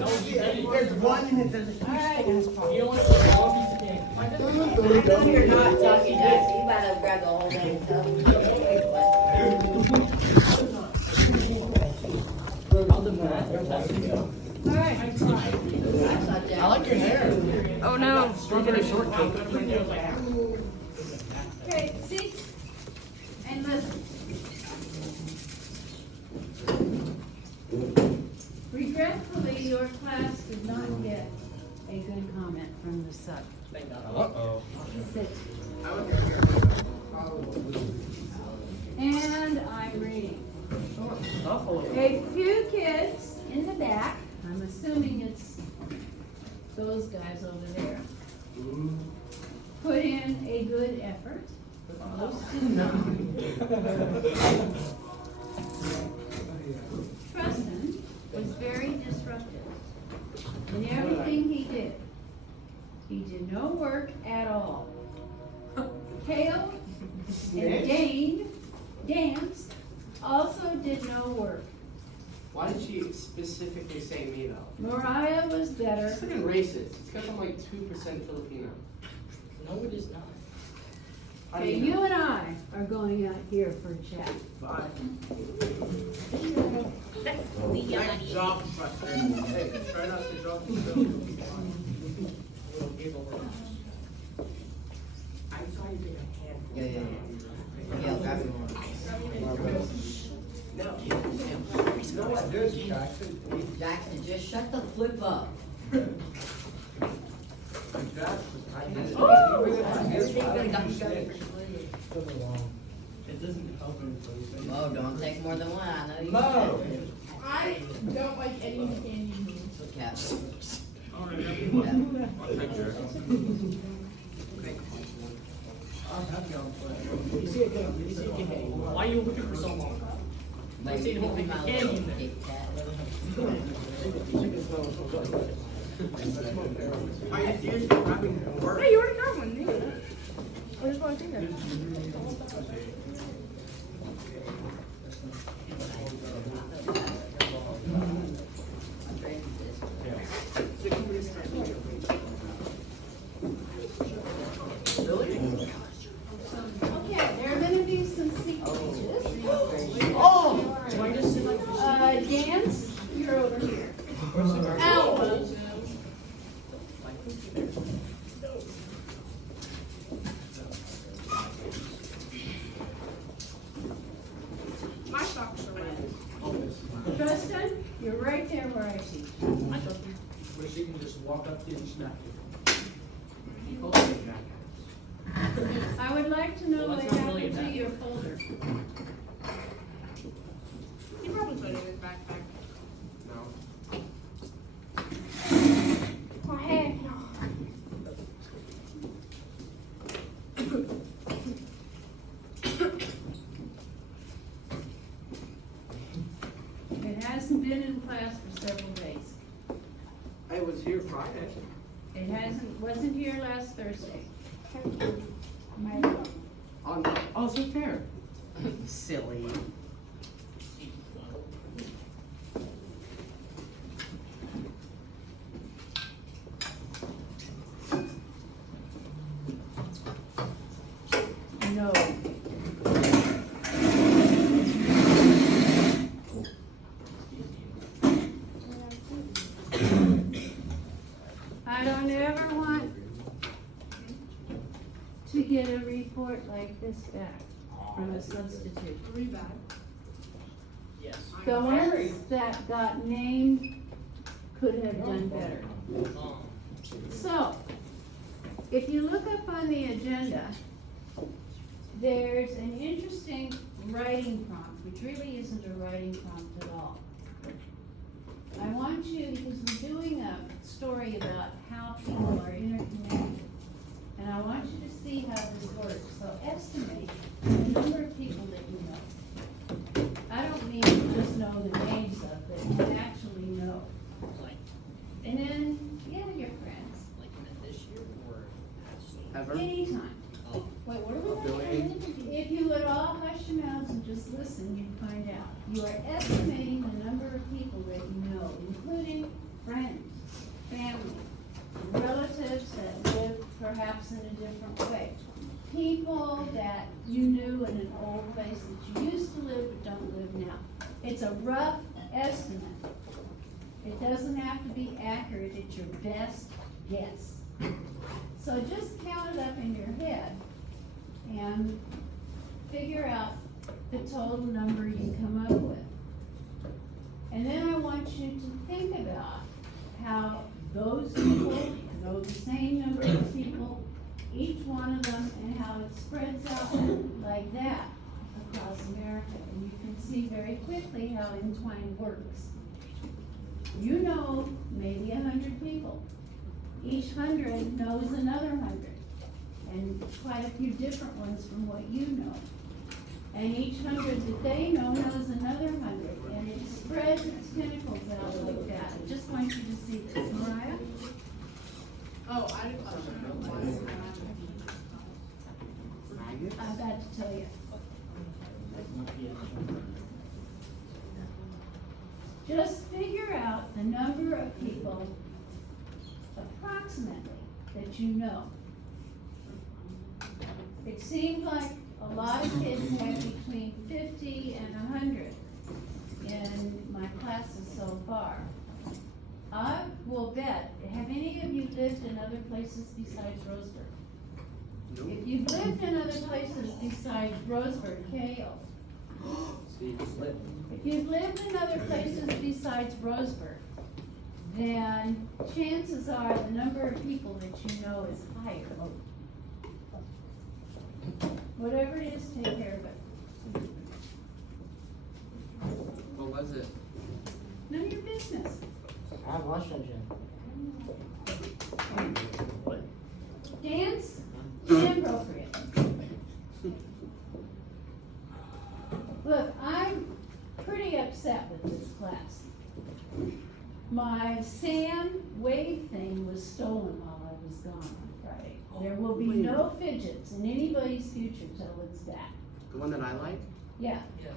There's one and it doesn't. Alright. You don't want I know you're not talking, Jackson. You might have grabbed the whole thing. Alright. I like your hair. Oh no. Strawberry shortcake. Okay, sit and listen. Regretfully, your class did not get a good comment from the sub. Uh-oh. Sit. And I'm reading. A few kids in the back, I'm assuming it's those guys over there, put in a good effort. Most did not. Preston was very disruptive in everything he did. He did no work at all. Kale and Dane danced, also did no work. Why did she specifically say me though? Mariah was better. It's fucking racist. It's because I'm like 2% Filipino. No, it is not. Okay, you and I are going out here for a chat. Nice job, Preston. Hey, try not to drop the film. I saw you take a hand. Yeah, that's No. You know what, dude, Jackson? Jackson, just shut the flip up. It doesn't help anybody. Mo, don't take more than one, I know you. Mo! I don't like any candy moves. Cap. Why are you looking for so long? I say don't make the candy in there. Kit Kat. Are you seriously rapping work? Hey, you already got one, didn't you? I just want to see that. Okay, there are gonna be some sequences. Dance, you're over here. Ow! My socks are wet. Preston, you're right there where I teach. Where she can just walk up to you and smack you. Okay, jackass. I would like to know Well, what that's not really happened to bad. your folder. He probably put it in his backpack. No. Oh, heck no. It hasn't been in class for several days. I was here Friday. Wasn't here last Thursday. Oh, so fair. Silly. No. I don't ever want to get a report like this back from a substitute. Really bad. Yes. The ones that got named could have done better. So, if you look up on the agenda, there's an interesting writing prompt, which really isn't a writing prompt at all. I want you, because we're doing a story about how people are interconnected, and I want you to see how this works. So estimate the number of people that you know. I don't mean to just know the names of, but you actually know. And then, yeah, your friends, Like this year or Ever? anytime. Oh. Wait, what are we doing? If you would all hush your mouths and just listen, you'd find out. You are estimating the number of people that you know, including friends. class in a different way. People that you knew in an old place that you used to live but don't live now. It's a rough estimate. It doesn't have to be accurate, it's your best guess. So just count it up in your head and figure out the total number you come up with. And then I want you to think about how those people know the same number of people, each one of them, and how it spreads out like that across America. And you can see very quickly how Entwine works. You know maybe 100 people. Each 100 knows another 100, and quite a few different ones from what you know. And each 100 that they know knows another 100, and it spreads its tentacles out like that. I just want you to see this, Mariah. Oh, I didn't, I'm about to tell you. Just figure out the number of people approximately that you know. It seems like a lot of kids have between 50 and 100 in my classes so far. I will bet, have any of you lived in other places besides Roseburg? If you've lived in other places besides Roseburg, Kale, if you've lived in other places besides Roseburg, then chances are the number of people that you know is higher. Whatever it is, take care of it. What was it? None of your business. I have Washington. Dance, inappropriate. Look, I'm pretty upset with this class. My Sam Wave thing was stolen while I was gone on Friday. There will be no fidgets in anybody's future till it's back. The one that I like? Yeah, Yeah.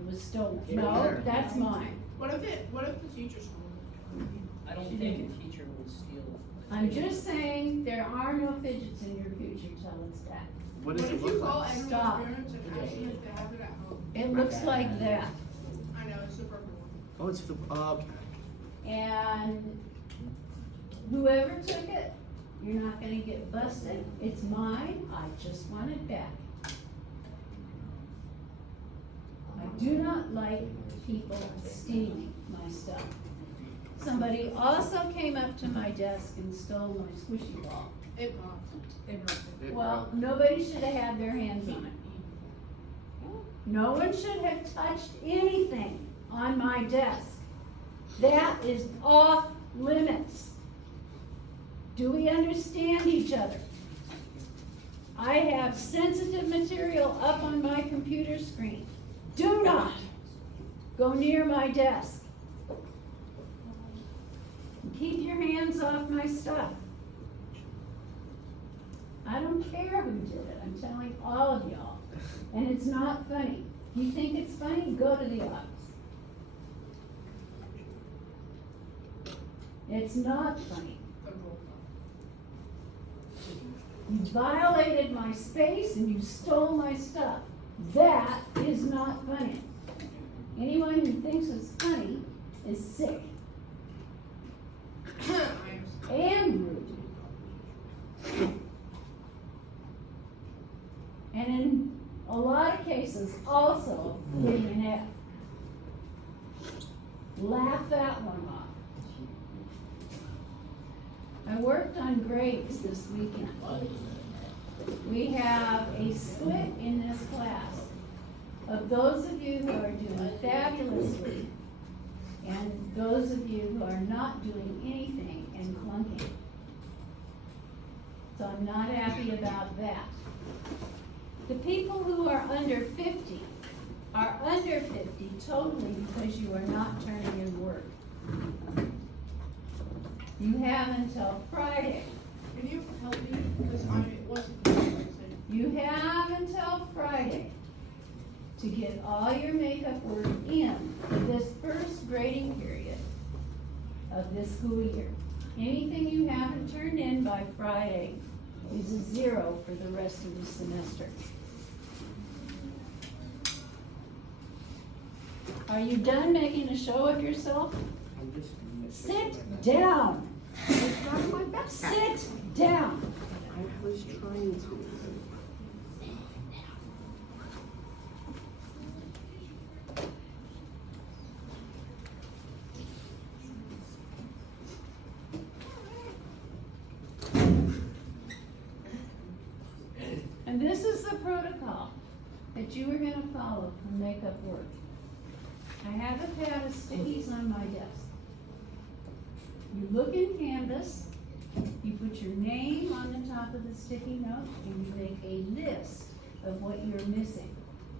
it was stolen. Get No, there. that's mine. What if the teacher stole it? I don't think a teacher would steal. I'm just saying, there are no fidgets in your future till it's back. What does What it if you look call like? everyone's Stop. parents and ask them if they have it at home? It looks like that. I know, it's the purple one. Oh, it's the, okay. And whoever took it, you're not gonna get busted. It's mine, I just want it back. I do not like people stealing my stuff. Somebody also came up to my desk and stole my squishy ball. It popped. It broke. It Well, broke. nobody should have had their hands on it. No one should have touched anything on my desk. That is off limits. Do we understand each other? I have sensitive material up on my computer screen. Do not go near my desk. Keep your hands off my stuff. I don't care who did it, I'm telling all of y'all. And it's not funny. You think it's funny? Go to the office. It's not funny. You violated my space and you stole my stuff. That is not funny. Anyone who thinks it's funny is sick and rude. And in a lot of cases, also getting an F. Laugh that one off. I worked on grades this weekend. We have a split in this class of those of you who are doing fabulously and those of you who are not doing anything and clunking. So I'm not happy about that. The people who are under 50 are under 50 totally because you are not turning in work. You have until Friday. Can you help me? Because it wasn't. You have until Friday to get all your makeup work in for this first grading period of this school year. Anything you haven't turned in by Friday, is a 0 for the rest of the semester. Are you done making a show of yourself? I'm just. Sit down. I'm trying my best. Sit down. I was trying to. And this is the protocol that you are gonna follow for makeup work. I have a pad of stickies on my desk. You look in Canvas, you put your name on the top of the sticky note, and you make a list of what you're missing,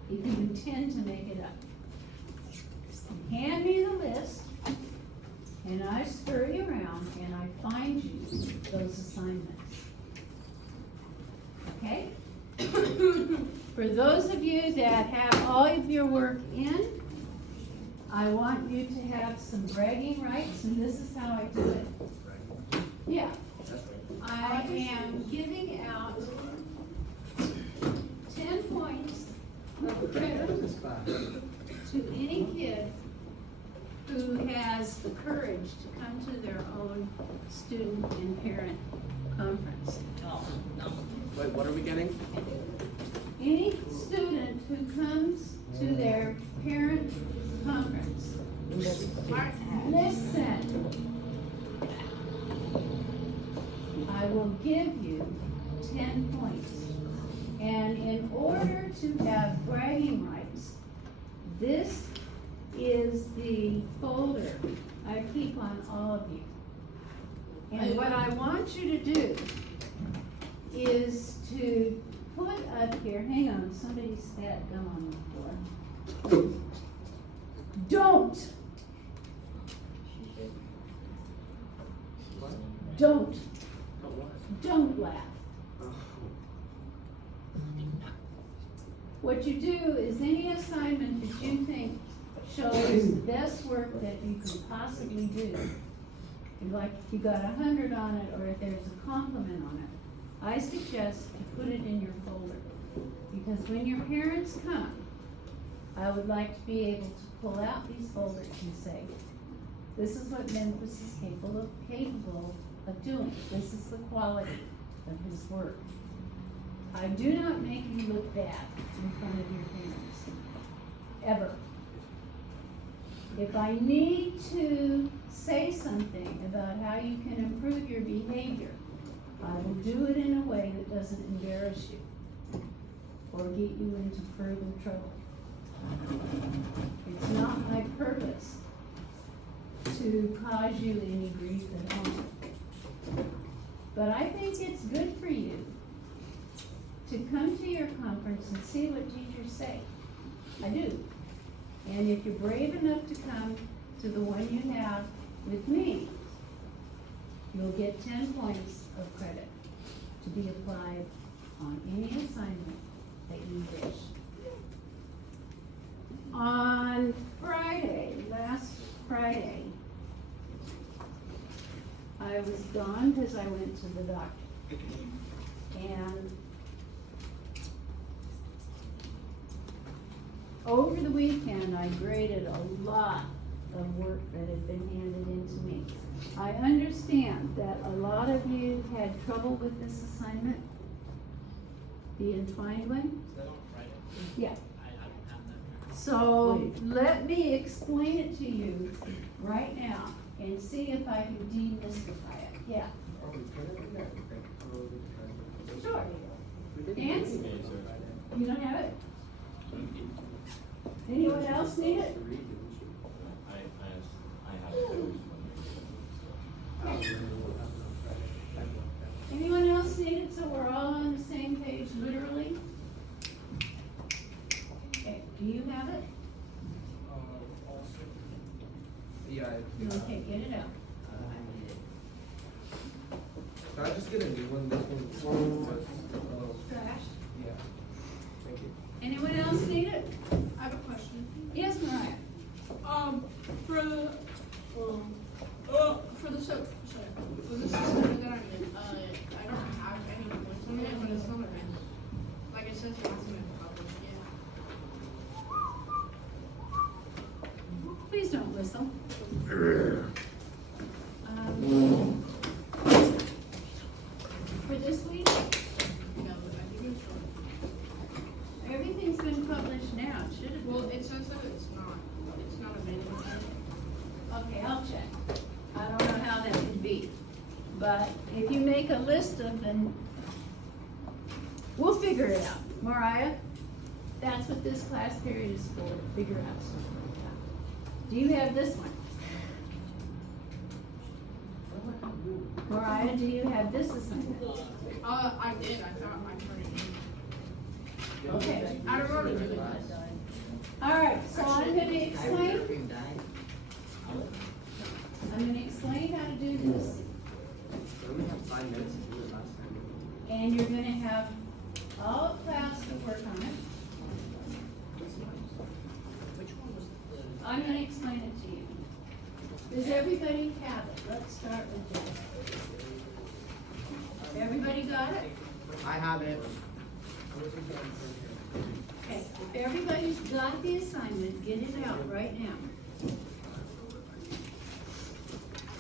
if you intend to make it up. You hand me the list, and I scurry around and I find you those assignments. Okay? For those of you that have all of your work in, I want you to have some bragging rights, and this is how I do it. Yeah, I am giving out 10 points of credit to any kid who has the courage to come to their own student and parent conference. Wait, what are we getting? Any student who comes to their parent conference, listen. I will give you 10 points. And in order to have bragging rights, this is the folder I keep on all of you. And what I want you to do is to put up here, hang on, somebody spat gum on the floor. Don't. Don't laugh. What you do is any assignment that you think shows the best work that you can possibly do, like if you got 100 on it or if there's a compliment on it, I suggest you put it in your folder. Because when your parents come, I would like to be able to pull out these folders and say, this is what Memphis is capable of doing. This is the quality of his work. I do not make you look bad in front of your parents, ever. If I need to say something about how you can improve your behavior, I will do it in a way that doesn't embarrass you or get you into further trouble. It's not my purpose to cause you any grief at home. But I think it's good for you to come to your conference and see what teachers say. I do. And if you're brave enough to come to the one you have with me, you'll get 10 points of credit to be applied on any assignment that you wish. On Friday, last Friday, I was gone because I went to the doctor. And over the weekend, I graded a lot of work that had been handed in to me. I understand that a lot of you had trouble with this assignment, the entwined one. Is that on Friday? Yeah. I don't have that. So let me explain it to you right now and see if I can demystify it. Yeah. Sure. Dance? You don't have it? Anyone else need it? Anyone else need it so we're all on the same page literally? Okay, do you have it? Yeah. Okay, get it out. Can I just get a new one? This one was, Trash. yeah. Thank you. Anyone else need it? I have a question. Yes, Mariah? For the semester that I'm in, I don't have any points it says it hasn't been published yet. Please don't whistle. For this week, No, but I think it's, everything's been published now, it should have well, been. it says that it's not available yet. Okay, I'll check. I don't know how that could be. But if you make a list of them, we'll figure it out. Mariah, that's what this class period is for, figure out something. Do you have this one? Mariah, do you have this assignment? I did, I thought I turned it in. Okay. I don't remember doing Last this. time. All right, so I'm gonna I explain, remember you dying. I'm gonna explain how to do this. We only have 5 minutes to do it last time. And you're gonna have all of class to work on it. Which one was the? I'm gonna explain it to you. Does everybody have it? Let's start with Jeff. Everybody got it? I have it. Okay, if everybody's got the assignment, get it out right now.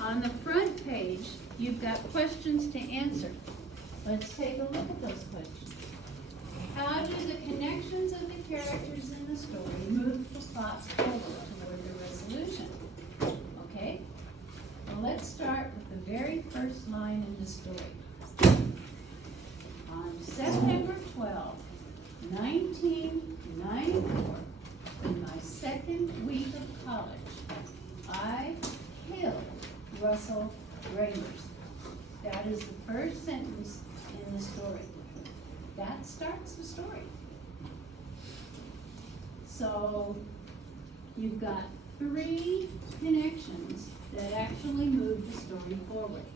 On the front page, you've got questions to answer. Let's take a look at those questions. How do the connections of the characters in the story move the plot forward toward the resolution? Okay? Well, let's start with the very first line in the story. On September 12, 1994, in my second week of college, I killed Russell Gramers. That is the first sentence in the story. That starts the story. So you've got 3 connections that actually move the story forward.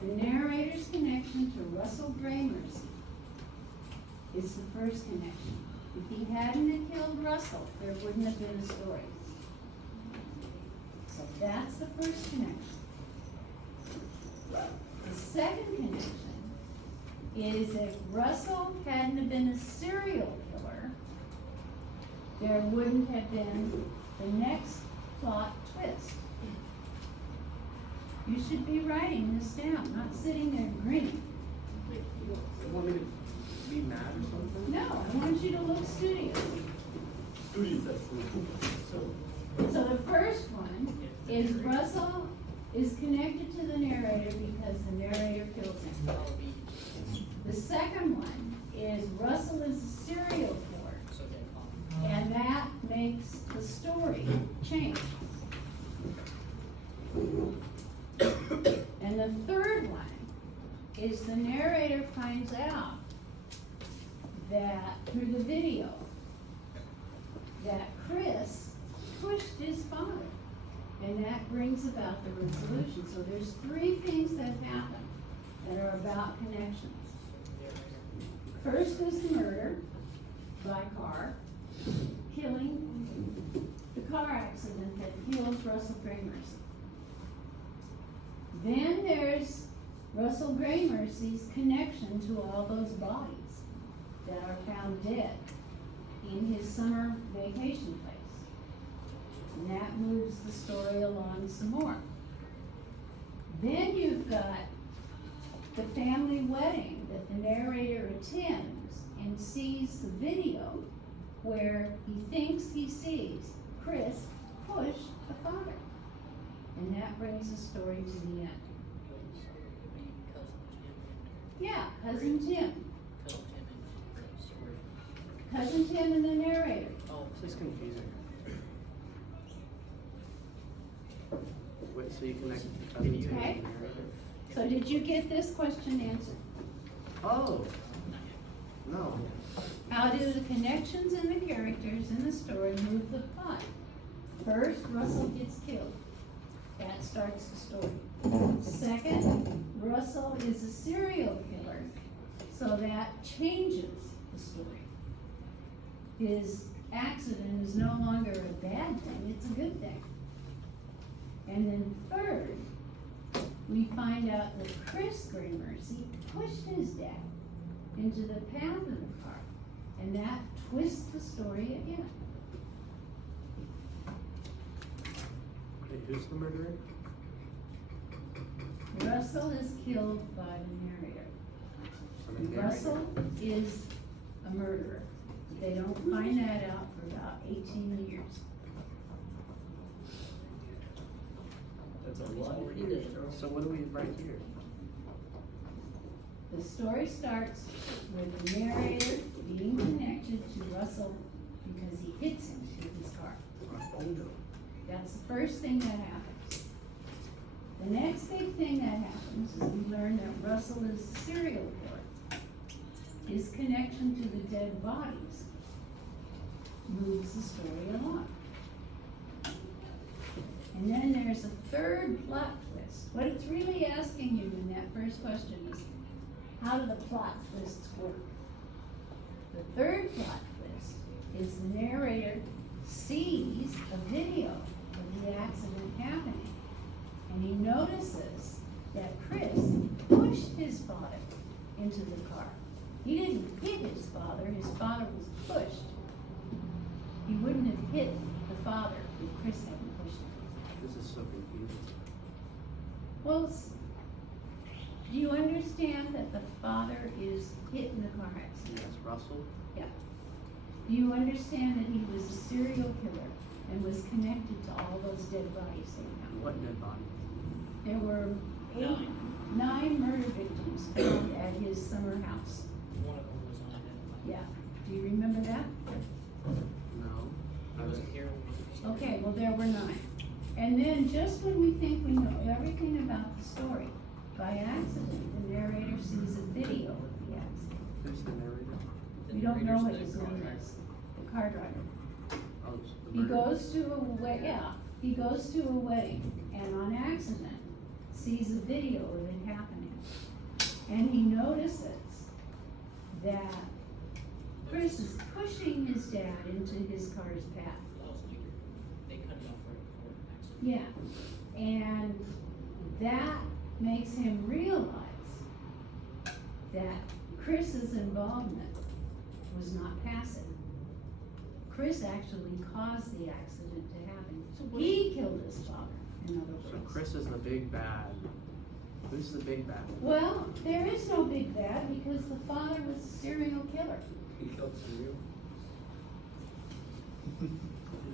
The narrator's connection to Russell Gramers is the first connection. If he hadn't have killed Russell, there wouldn't have been a story. So that's the first connection. The second connection is if Russell hadn't have been a serial killer, there wouldn't have been the next plot twist. You should be writing this down, not sitting there grinning. You want me to be mad or something? No, I want you to look studious. So the first one is Russell is connected to the narrator because the narrator kills him. The second one is Russell is a serial killer, So they call. and that makes the story change. And the third one is the narrator finds out that through the video that Chris pushed his father, and that brings about the resolution. So there's 3 things that happen that are about connections. First is the murder by car, killing the car accident that kills Russell Gramers. Then there's Russell Gramercy's connection to all those bodies that are found dead in his summer vacation place. And that moves the story along some more. Then you've got the family wedding that the narrator attends and sees the video where he thinks he sees Chris push the father. And that brings the story to the end. Yeah, cousin Tim. Cousin Tim and the narrator. Oh, This is confusing. Wait, so you connect cousin to the Okay. narrator? So did you get this question answered? Oh, no. How do the connections in the characters in the story move the plot? First, Russell gets killed. That starts the story. Second, Russell is a serial killer, so that changes the story. His accident is no longer a bad thing, it's a good thing. And then third, we find out that Chris Gramercy pushed his dad into the path of the car. And that twists the story again. Wait, who's the murderer? Russell is killed by the narrator. So the narrator. Russell is a murderer. They don't find that out for about 18 years. That's a He's lot. already dead. So what do we write here? The story starts with the narrator being connected to Russell because he hits him with his car. Oh no. That's the first thing that happens. The next big thing that happens is we learn that Russell is a serial killer. His connection to the dead bodies moves the story along. And then there's a third plot twist. What it's really asking you in that first question is, how do the plot twists work? The third plot twist is the narrator sees a video of the accident happening, and he notices that Chris pushed his father into the car. He didn't hit his father was pushed. He wouldn't have hit the father if Chris hadn't pushed him. This is so confusing. Well, do you understand that the father is hit in a car accident? Yes, Russell. Yeah. Do you understand that he was a serial killer and was connected to all those dead bodies they found? What dead body? There were nine murder victims found at his summer house. One of them was unidentified. Yeah. Do you remember that? No. He wasn't here when we started. Okay, well, there were 9. And then just when we think we know everything about the story, by accident, the narrator sees a video of the accident. Who's the narrator? The We don't know what narrator's his the car name driver. is. The car driver. Oh, it's the He murderer. goes to a he goes to a wedding and on accident sees a video of it happening. And he notices that Chris is pushing his dad into his car's path. That was later. They cut it off right before the accident. Yeah, and that makes him realize that Chris's involvement was not passive. Chris actually caused the accident to happen. He killed his father, in other So words. Chris is the big bad. Who's the big bad? Well, there is no big bad because the father was a serial killer. He killed Serial.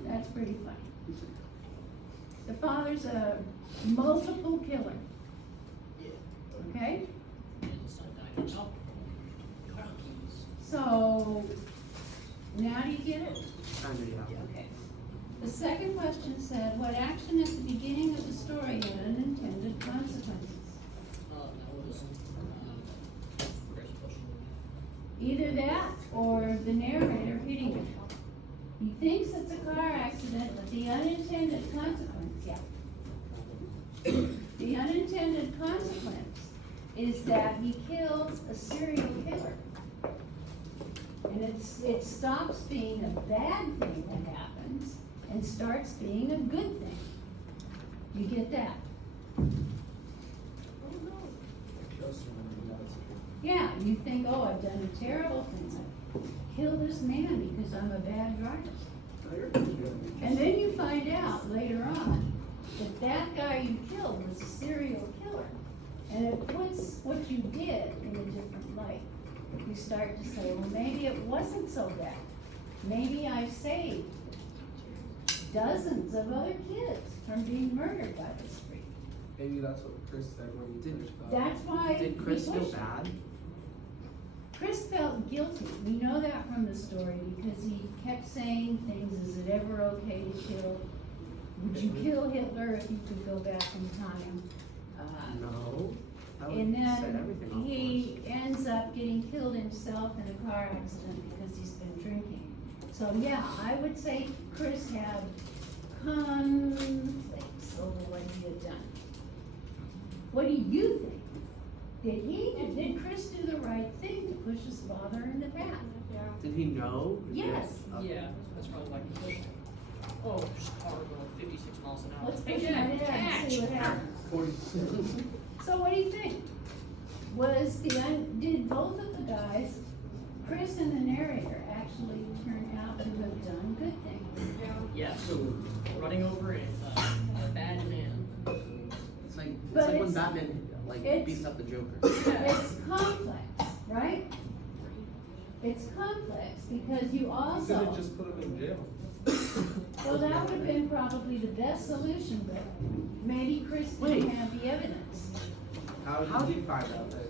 That's pretty funny. The father's a multiple killer. Okay? And the son died of alcohol. Car keys. So, now do you get it? Kinda, yeah. Okay. The second question said, what action at the beginning of the story had unintended consequences? That was, Chris pushing him. Either that or the narrator hitting him. He thinks it's a car accident, but the unintended consequence, the unintended consequence is that he kills a serial killer. And it stops being a bad thing that happens and starts being a good thing. You get that? Yeah, you think, oh, I've done a terrible thing. I killed this man because I'm a bad driver. And then you find out later on that that guy you killed was a serial killer. And it puts what you did in a different light. You start to say, well, maybe it wasn't so bad. Maybe I saved dozens of other kids from being murdered by this freak. Maybe that's what Chris said when he Did- pushed back. That's why Did Chris he feel pushed him. bad? Chris felt guilty. We know that from the story because he kept saying things, is it ever okay to kill? Would you kill Hitler if you could go back in time? No. That would And set then everything off he ends up getting killed himself in a car accident because he's been drinking. So yeah, I would say Chris had conflicts over what he had done. What do you think? Did Chris do the right thing to push his father in the path? Did he know? Yes. Okay. Yeah, that's probably why he pushed him. Oh, there's a car going 56 miles an hour. Let's Hey, push Dad, him in and see what catch! happens. 46. So what do you think? Did both of the guys, Chris and the narrator, actually turn out to have done good things. Yes, running over a bad man. It's like But when it's- Batman it's- beats up the Joker. It's complex, right? It's complex because you also, just put him in jail. well, that would have been probably the best solution, but maybe Chris didn't have the evidence. How did you find out that?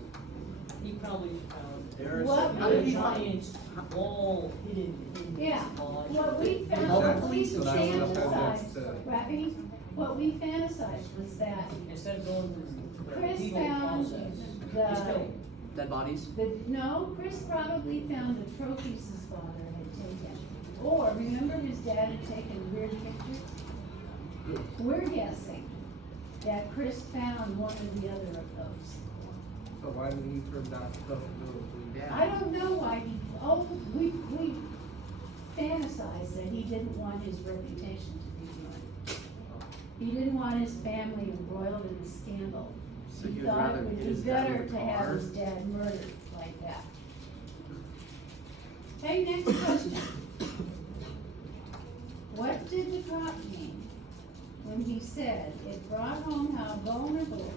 He probably found There's What some- How did we, you find? giant wall hidden in yeah, his lodge. what we found, Tell the what we police So that's enough evidence fantasized, to. Rappy, what we fantasized was that Instead of going through the Chris legal found process, just the, kill him. Dead bodies? no, Chris probably found the trophies his father had taken. Or, remember his dad had taken weird pictures? We're guessing that Chris found one or the other of those. So why didn't he turn down the I don't know why we fantasized that he didn't want his reputation to be ruined. He didn't want his family embroiled in a scandal. So He he would thought rather it would get be his dad better in to the have car? his dad murdered like that. Okay, next question. What did the prop mean when he said it brought home how vulnerable,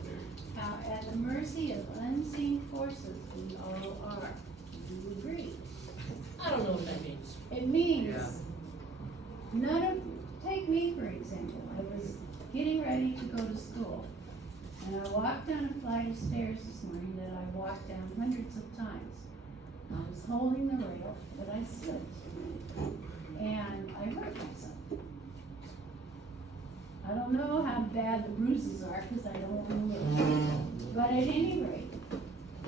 how at the mercy of unseen forces we all are? Do you agree? I don't know what that means. It means, Yeah. none of, take me for example, I was getting ready to go to school. And I walked down a flight of stairs this morning that I walked down hundreds of times. I was holding the rail, but I slipped. And I hurt myself. I don't know how bad the bruises are, cause I don't remember. But at any rate,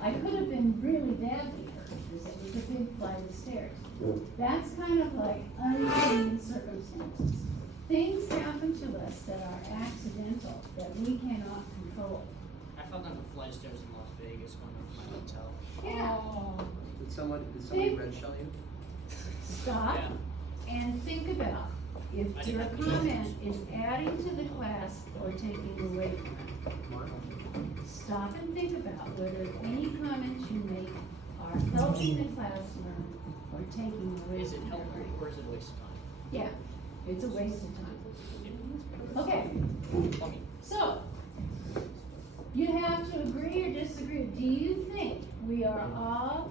I could have been really badly hurt, because it was a big flight of stairs. That's kind of like unseen circumstances. Things happen to us that are accidental, that we cannot control. I fell down the flight of stairs in Las Vegas when I was in my hotel. Yeah, Did somebody red shell you? stop Yeah. and think about if I your didn't have comment is adding to the class or taking away from it. What? Stop and think about whether any comments you make are helping the class learn or taking away Is it from their helpful learning. or is it a waste of time? Yeah, it's a waste of time. Okay, I mean, so, you have to agree or disagree. Do you think we are all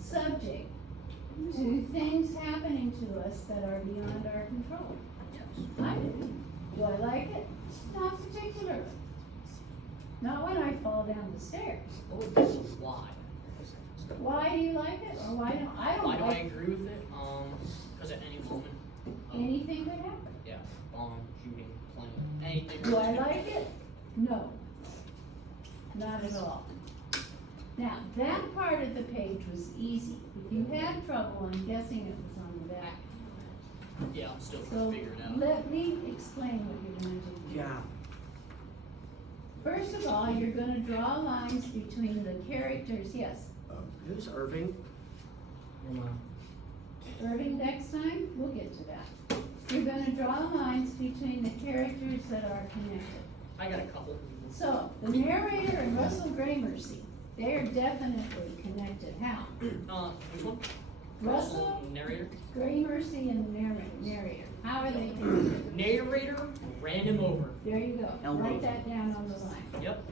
subject to things happening to us that are beyond our control? yes. I do. Do I like it? Not particularly. Not when I fall down the stairs. What would be the why? Why do you like it or why don't, I Why don't do I like, agree with it? Because at any moment, anything could happen. yeah, bomb, shooting, plane, anything. Do I like it? No. Not at all. Now, that part of the page was easy. If you had trouble, I'm guessing it was on the back. Yeah, I'm still trying So, to figure it out. let me explain what you're gonna do. Yeah. First of all, you're gonna draw lines between the characters, yes. Who's Irving? Irving Beckstein, we'll get to that. You're gonna draw lines between the characters that are connected. I got a couple. So, the narrator and Russell Gramercy, they are definitely connected. How? Which one? Russell Narrator? Gramercy and the narrator, how are they connected? Narrator ran him over. There you go, Elbows. write that down on the line. Yep.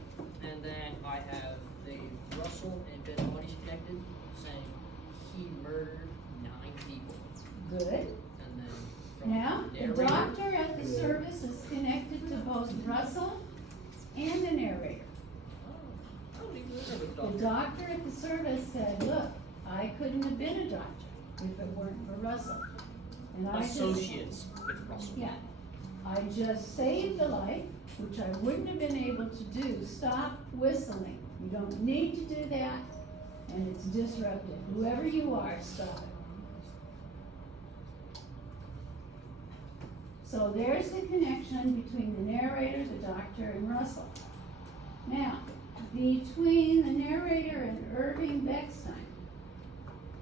And then I have the Russell and Ben Buddy's connected, saying he murdered 9 people. Good. And then from Now, the narrator, doctor at the service is connected to both Russell and the narrator. I don't even remember the The doctor. doctor at the service said, look, I couldn't have been a doctor if it weren't for Russell. And I just, Associates with Russell. yeah, I just saved a life, which I wouldn't have been able to do. Stop whistling. You don't need to do that, and it's disruptive. Whoever you are, stop it. So there's the connection between the narrator, the doctor, and Russell. Now, between the narrator and Irving Beckstein,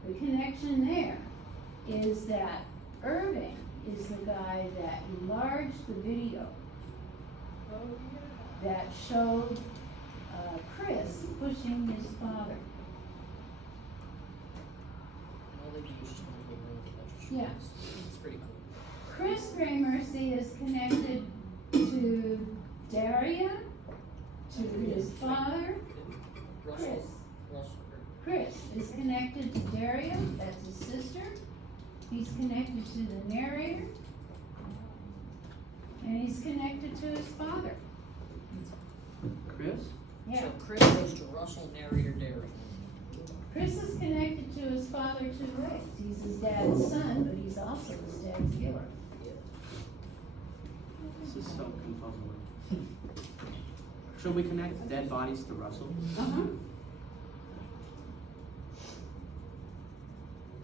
the connection there is that Irving is the guy that enlarged the video that showed Chris pushing his father. And all they do is just want to go Yeah. It's pretty cool. Chris Gray-Mercy is connected to Daria, to his father. Russell, Chris. Russell, Chris is connected to Daria, that's his sister. He's connected to the narrator. And he's connected to his father. Chris? Yeah. So Chris goes to Russell, narrator, Derry. Chris is connected to his father two ways. He's his dad's son, but he's also his dad's killer. This is so confuzzling. Should we connect dead bodies to Russell? Uh-huh.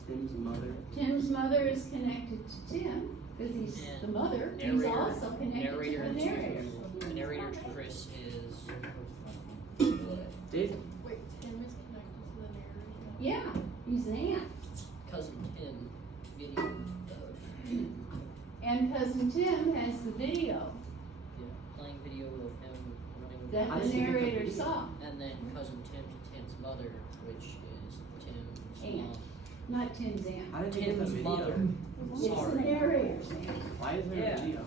Tim's mother? Tim's mother is connected to Tim, because he's the mother. He's Narrator- also connected to narrator the and narrator. The narrator to Chris is. Did, Wait, Tim is connected to the narrator? Yeah, he's an aunt. Cousin Tim video of And cousin Tim has the video playing video of him running with that I the see the narrator video. saw. and then cousin Tim to Tim's mother, which is Tim's Aunt. mom. Not Tim's aunt. I didn't think it was a Tim's video. mother. It's the Sorry. narrator's aunt. Why is there Yeah. a video?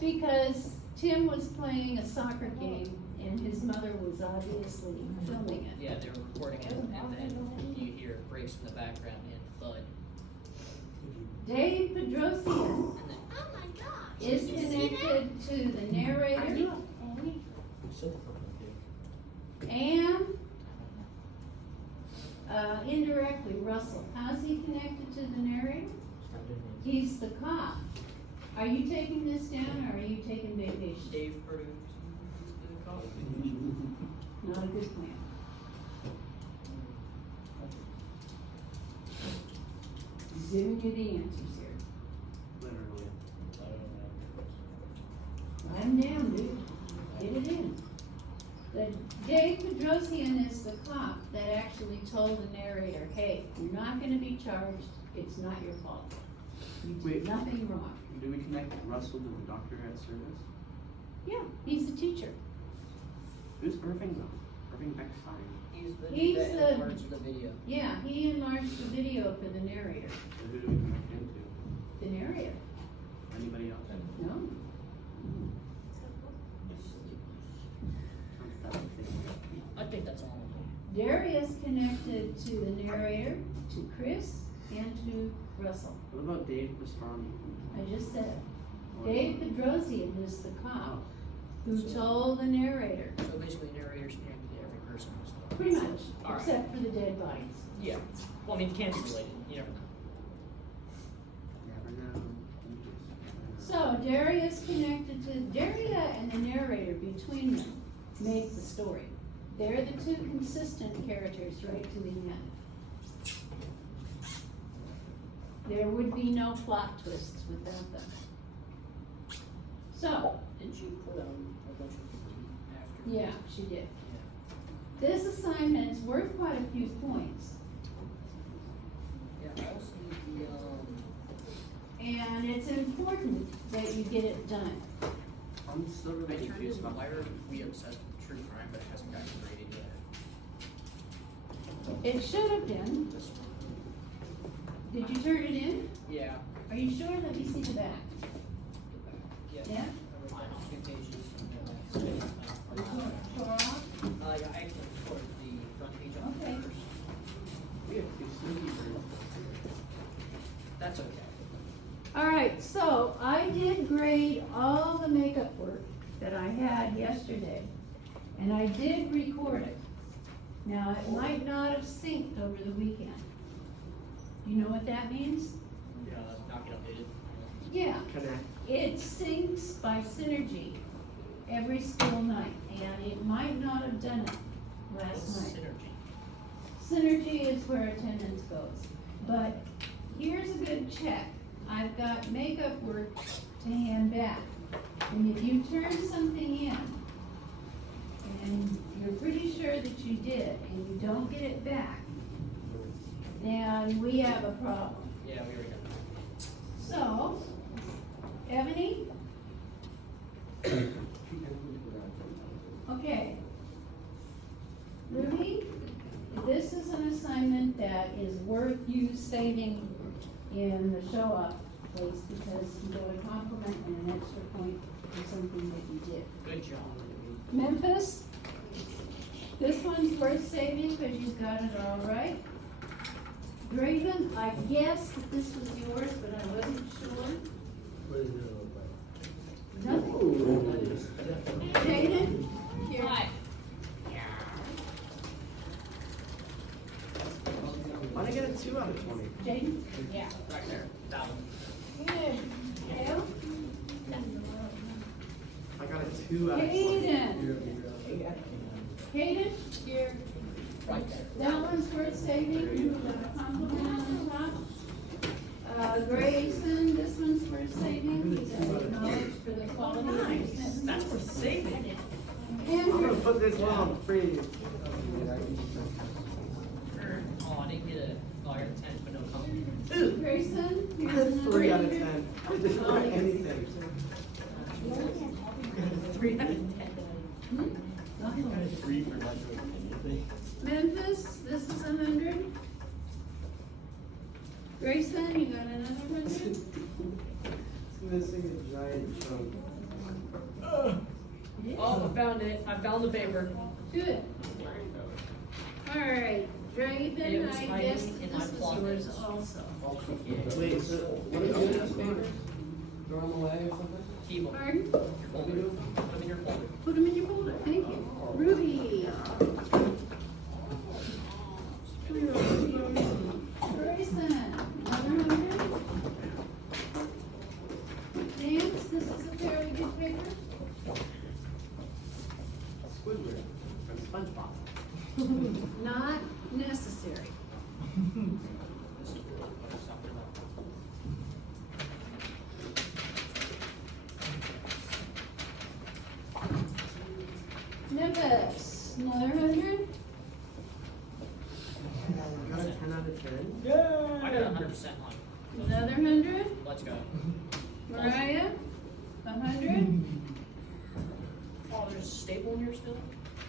Because Tim was playing a soccer game and his mother was obviously filming it. Yeah, they were recording it, and then you hear breaks in the background and thud. Dave Pedrosian And then Oh my gosh. is connected to the narrator and indirectly Russell. How's he connected to the narrator? He's the cop. Are you taking this down or are you taking vacation? Dave produced the call. Not a good plan. He's giving you the answers here. Literally. Write 'em down, dude. Get it in. The Dave Pedrosian is the cop that actually told the narrator, hey, you're not gonna be charged, it's not your fault. You did Wait. nothing wrong. Do we connect Russell to the doctor at service? Yeah, he's the teacher. Who's Irving though? Irving Beckstein. He's the He's dude the- that enlarged the video. Yeah, he enlarged the video for the narrator. So who do we connect into? The narrator, Anybody else? no? Sounds that thing. I think that's all of them. Darius connected to the narrator, to Chris, and to Russell. What about Dave Pastrami? I just said it. Dave Pedrosian is the cop who told the narrator, So basically, narrators connected to every person in the story. pretty much, All right. except for the dead bodies. Yeah. Well, I mean, it can be related. You never know. Never know. So Darius connected to, Daria and the narrator between them make the story. They're the two consistent characters right to the end. There would be no plot twists without them. So, Didn't you put a bunch of after? yeah, she did. This assignment's worth quite a few points, Yeah, I also need the, and it's important that you get it done. I'm still I really turned in confused about Why are we obsessed with true crime, but it hasn't gotten graded yet? It should have been. This one. Did you turn it in? Yeah. Are you sure? Let me see the back. Yeah. Yeah? I wrote down 2 pages. Tore off? Yeah, I actually put the front page on Okay. first. We have two sneaky birds. That's okay. All right, so I did grade all the makeup work that I had yesterday, and I did record it. Now, it might not have synced over the weekend. Do you know what that means? Not get updated. Yeah, Connect. it syncs by Synergy every school night, and it might not have done it last night. Synergy. Synergy is where attendance goes, but here's a good check. I've got makeup work to hand back, and if you turn something in, and you're pretty sure that you did, and you don't get it back, then we have a problem. Yeah, we already got that. So, Ebony, okay. Ruby, this is an assignment that is worth you saving in the show-off place because he got a compliment and an extra point for something that he did. Good job. Memphis, this one's worth saving because you've got it all right. Graven, I guessed that this was yours, but I wasn't sure. What does it look like? Nothing. Ooh, that is definitely. Jaden, here. Hi. Why'd I get a 2 out of 20? Jaden? Yeah, right there. That one. Dale? I got a 2 out of 20. Hayden? Hayden, here. Right there. That one's worth saving, you got a compliment on the top. Grayson, this one's worth saving, he got acknowledged for the quality of his business. That's for saving. I'm gonna Andrew, put this one on the fridge. Oh, I didn't get a, oh, I got a 10, but no comment. Grayson, I here's had another 3 out of Andrew. 10. I didn't write anything. 3 out of 10. Hmm? 3 for not doing anything. Memphis, this is 100. Grayson, you got another 100? It's missing a giant chunk. Oh, I found it. I found the paper. Good. All right, It Draven, was I hiding guess in my this was closet. yours also. Wait, so what are you doing this paper? Throw them away or something? Keep them. Pardon? Your folder. Put them in your folder. Put them in your folder, thank you. Ruby. Grayson, another 100. Dance, this is a very good paper. Squidward from SpongeBob. Not necessary. Memphis, another 100. Got a 10 out of 10. I got 100% on. Another 100. Let's go. Mariah, 100. Oh, there's a staple in here still?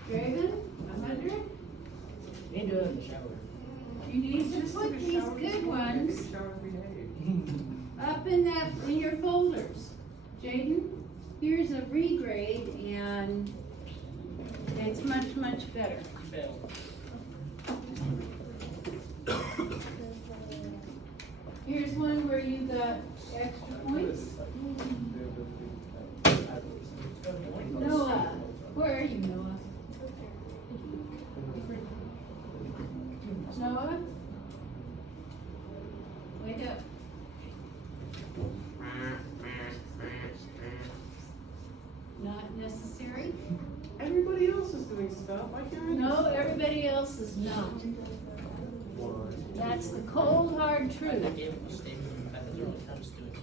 Draven, 100. You can do it in the shower. You need to put these good ones up in your folders. Jaden, here's a regrade and it's much, much better. You failed. Here's one where you got extra points. Noah, where are you, Noah? Noah? Wake up. Not necessary? Everybody else is doing stuff. Why can't I? No, everybody else is not. That's the cold, hard I truth. gave him a staple. I thought they were like, I'm just doing it.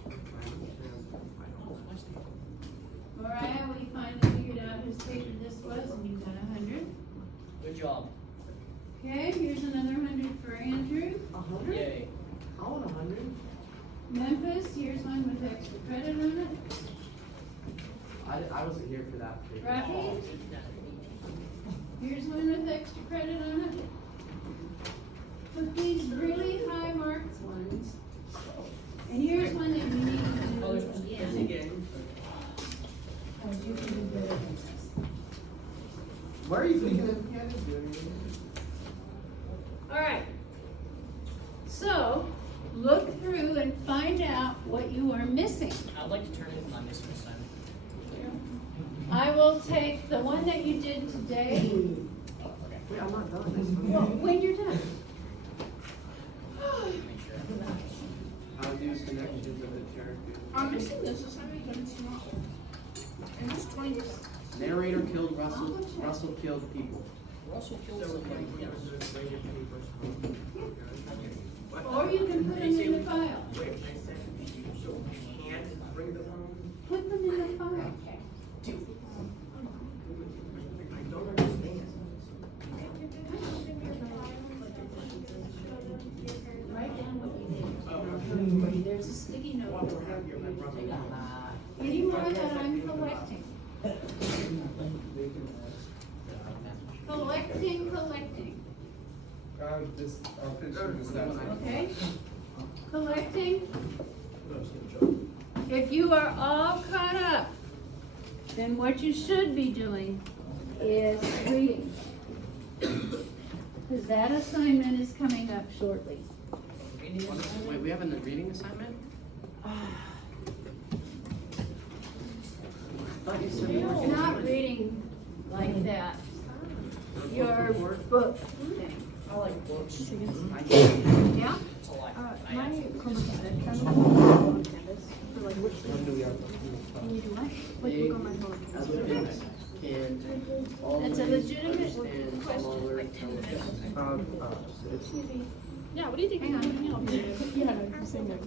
Mariah, we finally figured out whose paper this was and you got 100. Good job. Okay, here's another 100 for Andrew. 100? Yay. I want 100. Memphis, here's one with extra credit on it. I wasn't here for that. paper. Rafi, here's one with extra credit on it. Put these really high marked ones. And here's one that you need to Oh, do there's one. again. Because you can do better than this. Why are you thinking of Canada's doing it? All right. So, look through and find out what you are missing. I'd like to turn in my missing assignment. I will take the one that you did today. Wait, I'm not done this one. Well, when you're done. Make sure. How do connections of the characters? I'm missing this assignment, but it's not. And it's 20. Narrator killed Russell. Russell killed people. Russell killed So somebody. can we give us a graded papers? Or you can put them in the file. Wait, I said, so we can't bring them home? Put them in the file. I don't understand. Write down what you did. Oh, There's a sticky note. what will have your brother? Any more that I'm collecting. Collecting. This, I'll finish this last one. Okay? collecting? If you are all caught up, then what you should be doing is reading. Because that assignment is coming up shortly. Wait, we have a reading assignment? I thought you said we were It's not reading like that. Your book thing. I like books. Yeah? It's a lot. My homework is kind of on Canvas. For like which When do we have? can you do what? Like look on my phone. Applicants can all That's a legitimate and question. smaller Excuse me. Yeah, what do you think? Hang on. Yeah, I'm saying that.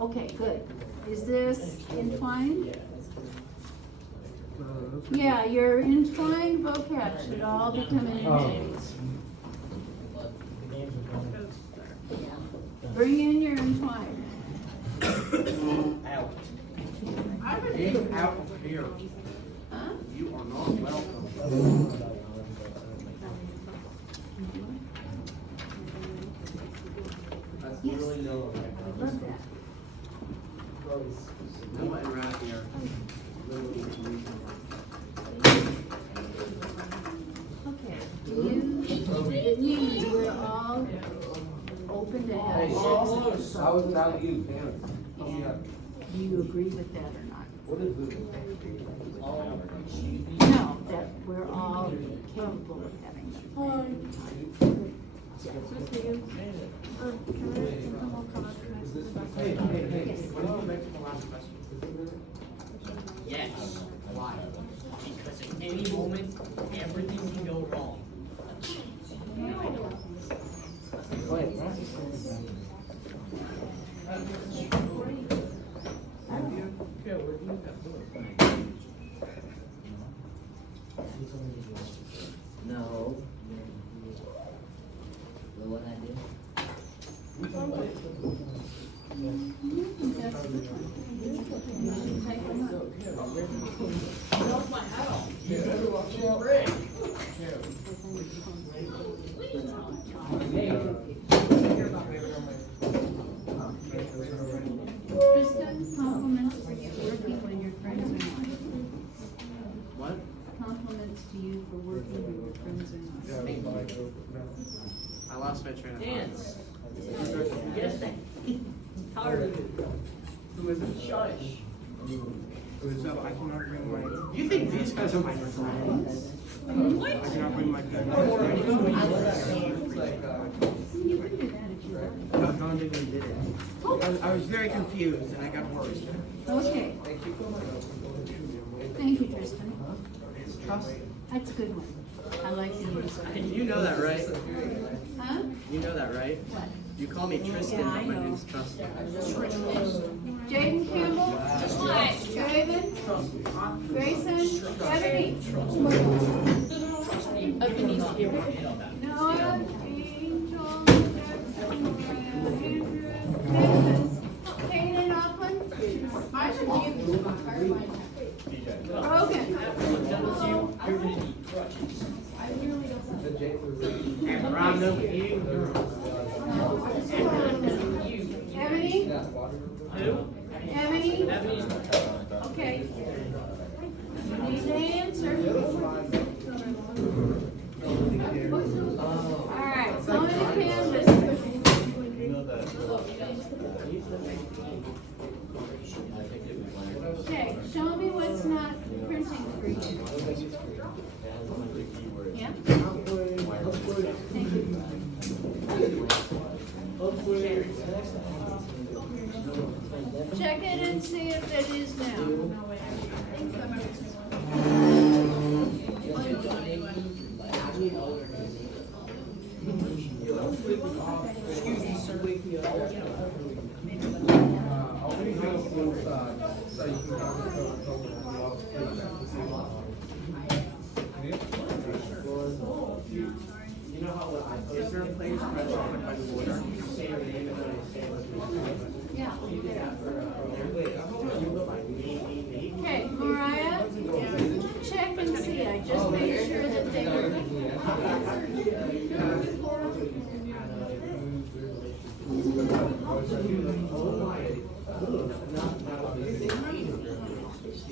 Okay, good. Is this entwined? Yeah, your entwined vocab should all be coming in James. Bring in your entwined. Out. Get out of here. Huh? You are not welcome. That's Yes. really no. I love that. Noah and Rafi are literally regional. Okay. It means we're all open to Hey, have. how was it out of you, Pam? Tell me that. Do you agree with that or not? What is this? No, that we're all capable of having them. Hey, hey, hey, what did you make for the last question? Yes. Why? Because at any moment, everything can go wrong. No. The one I did? Kristen, compliments for you working when your friends are not. What? Compliments to you for working when your friends are not. Thank you. I lost my train of thought. Dance. Yes, tired of it. Who is it? Shush. So I cannot bring my. You think these guys are my friends? I cannot bring my gun. You can do that if you want. Don Digley did it. I was very confused and I got worried. Okay. Thank you, Tristan. Trust. That's a good one. I like the use of it. You know that, right? Huh? You know that, right? What? You call me Tristan, Yeah, I but my know. name's Tristan. Jaden Campbell? What? Draven? Grayson? Ebony? Noah? Angel? Andrew? Davis? Kaden Upland? Rogan? Hello? You're gonna need crutches. Round up with you, Ebony? Who? Ebony? Ebony's Okay. You need to answer. All right, go into Canvas. Okay, show me what's not printing for you. Yeah? Thank you. Check it and see if it is now. Is there a place where I talk by the water? You say your name and then I say it. Yeah. You do that for there?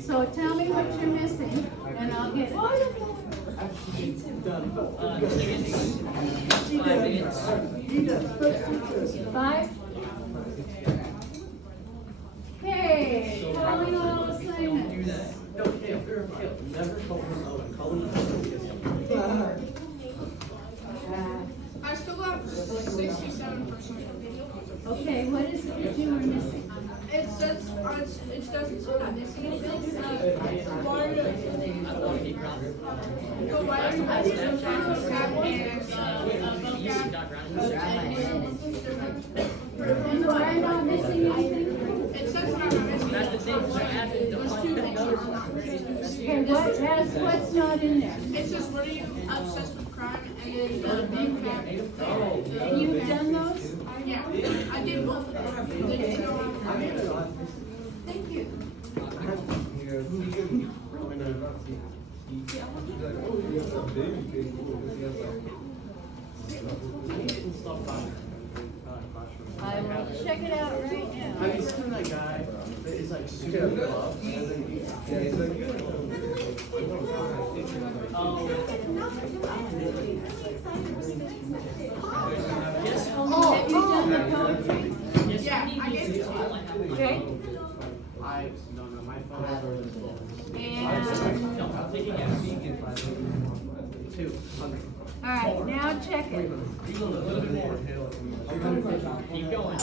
So tell me what you're missing, and I'll get it. 5? Okay, calling all assignments. I still got 67%. Okay, what is it that you are missing? It says, it doesn't say I'm missing anything. Why did I just And why am I missing anything? It says I'm not missing. That's the thing, so add the Those two things are not missing. Okay, what's not in there? It says, what are you obsessed with crime? And then the name tag. And you've done those? Yeah, I did both of them. Thank you. I will check it out right now. Have you seen that guy that is like super buff? Have you done the poetry? Yeah, I gave it to you. Okay. No, my phone is already full. And, 200. all right, now check it. keep going.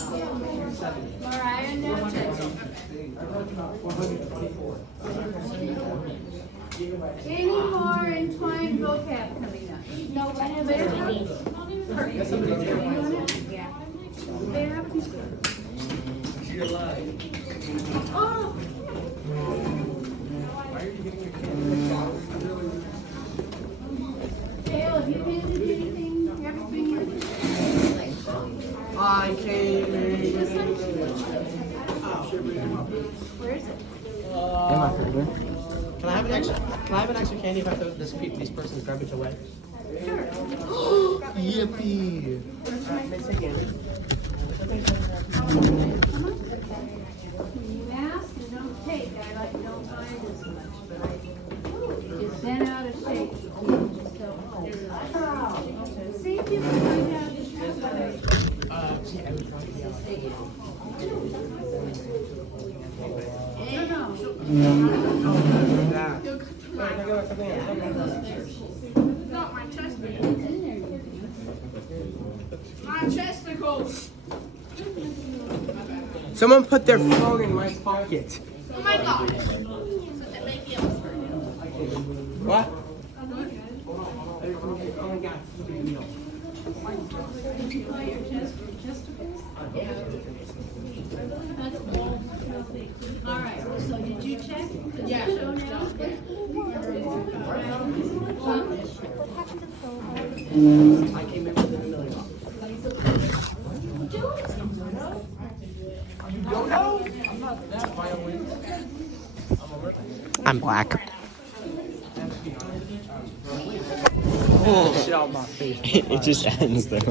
Mariah, now check it. 424. Any more entwined vocab coming up? No, I have it. Perfect. You want it? Yeah. There. Oh. Dale, have you handed anything, everything you're? I came in. Where is it? Can I have an extra candy if I throw this person's garbage away? Sure. Yippee. You ask and don't take. I like don't mind as much, but I is bent out of shape. Just don't. See if you can find out. No. Not my testicles. It's in there, you My testicles. Someone put their phone in my pocket. Oh my gosh. So that make you What? Oh my god, it's a big meal. All right, so did you check? Yeah. Show now? I came in with $1 million. I'm black. Oh, shit out my face. It just ends there.